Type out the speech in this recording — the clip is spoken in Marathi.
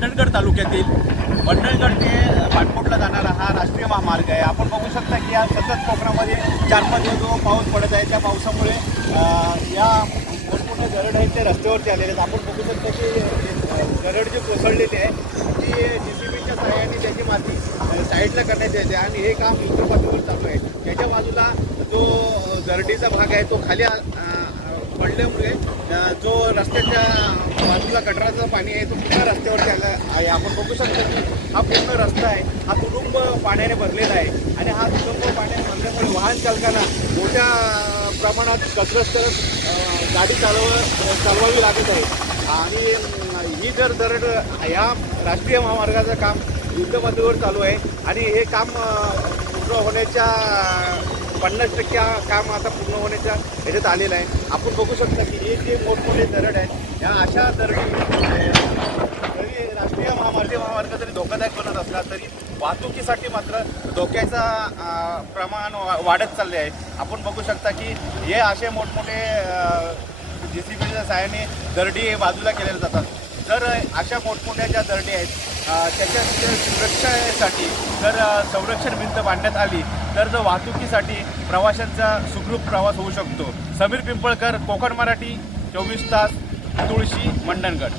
मंडणगड तालुक्यातील मंडणगड ते पाटकोटला जाणारा हा राष्ट्रीय महामार्ग आहे. आपण बघू शकता की या सतत कोकणामध्ये चार पाच दिवस जो पाऊस पडत आहे त्या पावसामुळे या संपूर्ण गरड आहेत ते रस्त्यावरती आलेले आहेत. आपण बघू शकता की गरड जी जे कोसळलेली आहे ती जी सी बीच्या सहाय्याने त्याची माती साईडला करण्यात येते आणि हे काम युद्धपातळीवर चालू आहे. त्याच्या बाजूला जो गरडीचा भाग आहे तो खाली पडल्यामुळे जो रस्त्याच्या बाजूला गटराचं पाणी आहे तो पुन्हा रस्त्यावरती आला आहे. आपण बघू शकतो की हा पूर्ण रस्ता आहे. हा तुडुंब पाण्याने भरलेला आहे. आणि हा तुडुंब पाण्याने भरल्यामुळे वाहन चालकांना मोठ्या प्रमाणात कसरत करत गाडी चालव चालवावी लागत आहे. आणि ही जर दरड या राष्ट्रीय महामार्गाचं काम युद्धपातळीवर चालू आहे. आणि हे काम पूर्ण होण्याच्या पन्नास टक्के हा काम आता पूर्ण होण्याच्या ह्याच्यात आलेलं आहे. आपण बघू शकता की हे जे मोठमोठे दरड आहेत या अशा दरडी राष्ट्रीय महामार्ग महामार्ग जरी धोकादायक बनत असला तरी वाहतुकीसाठी मात्र धोक्याचा प्रमाण वा- वाढत चालले आहे. आपण बघू शकता की हे असे मोठमोठे जे सी बीच्या सहाय्याने दरडी बाजूला केलेल्या जातात. जर अशा मोठमोठ्या ज्या दरडी आहेत त्याच्या सुरक्षेसाठी जर संरक्षण भिंत बांधण्यात आली तर जो वाहतुकीसाठी प्रवाशांचा सुखरूप प्रवास होऊ शकतो. समीर पिंपळकर कोकण मराठी चोवीस तास तुळशी मंडणगड.